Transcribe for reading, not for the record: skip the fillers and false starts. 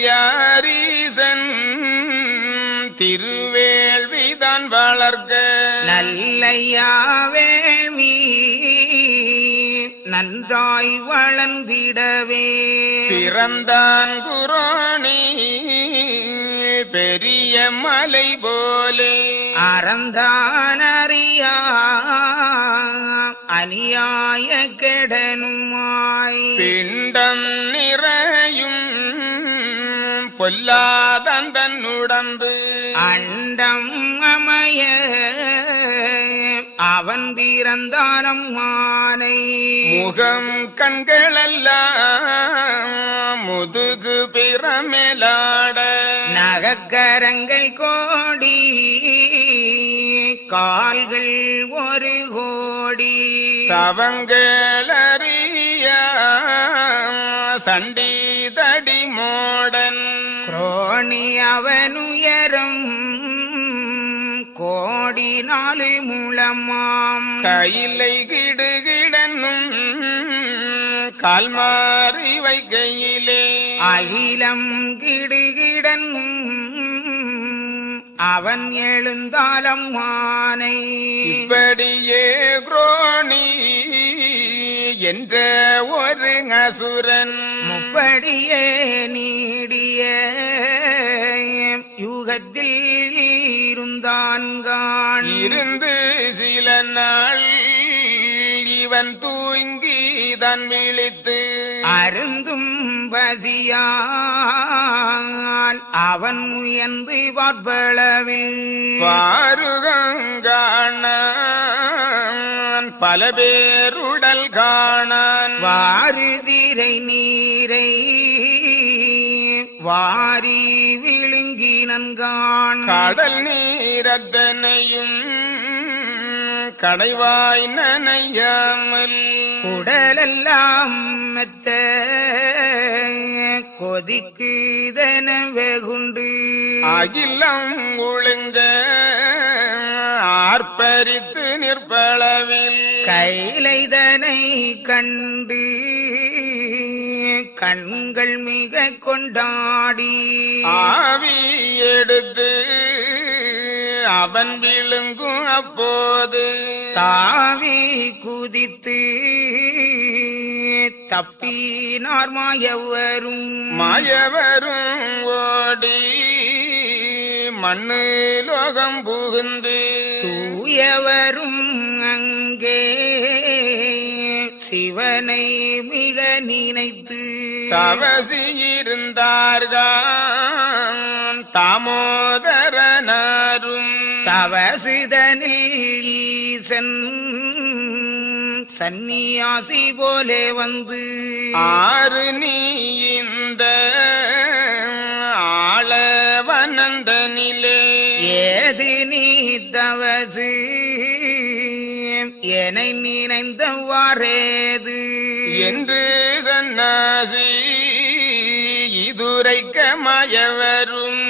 தில்லையாரீசன் திருவேள்விதான் வளர்க்க நல்லையா வேள்வி நன்றாய் வளர்ந்திடவே பிறந்தான் குரோணி பெரிய மலை போலே அறந்தானறியா அநியாய கெடனுமாய் பிண்டம் நிறையும் பொல்லாதன் உடம்பு அண்டம் அமைய அவன் பிறந்தானம் மானை முகம் கண்களெல்லாம் முதுகு பிறமேலாட நகக்கரங்கள் கோடி கால்கள் ஒரு கோடி தவங்களறிய சண்டி தடி மோடன் குரோணி அவனுயரம் கோடி 4 முழமாம் கையிலை கிடுகிடனும் கால்மாறி வைக்கையிலே அகிலம் கிடுகிடன் அவன் எழுந்தாலம் மானை இப்படியே குரோணி என்ற ஒரு அசுரன் முப்படியே நீடிய யுகத்தில் இருந்தான்கான் இருந்து சில நாள் இவன் தூங்கி தான் விழித்து அருந்தும் பசியான் அவன் முயன்று பார்ப்பளவில் பாருகான் பல பேருடல் காணான் வாருதிரை நீரை வாரி விழுங்கினன்கான் கடல் நீரத்தனையும் கடைவாய் நனையாமல் உடலெல்லாம் மெத்த கொதிக்குதன வெகுண்டு அகிலம் ஒழுங்க ஆர்ப்பரித்து நிற்பளவில் கைலைதனை கண்டு கண்கள் மிக கொண்டாடி ஆவி எடுத்து அவன் விழுங்கும் அப்போது தாவி குதித்து தப்பினார் மாயவரும் ஓடி மண்ணு லோகம் புகுந்து தூயவரும் அங்கே சிவனை மிக நினைத்து தவசி இருந்தார்கள் தாமோதரனாரும் தவசிதனில் ஈசன் சந்நியாசி போலே வந்து ஆறு நீ இந்த ஆளவனந்தனிலே ஏது நீ தவசு என்னை நினைந்தவாறேது என்று சன்னாசி இதுரைக்க மாயவரும்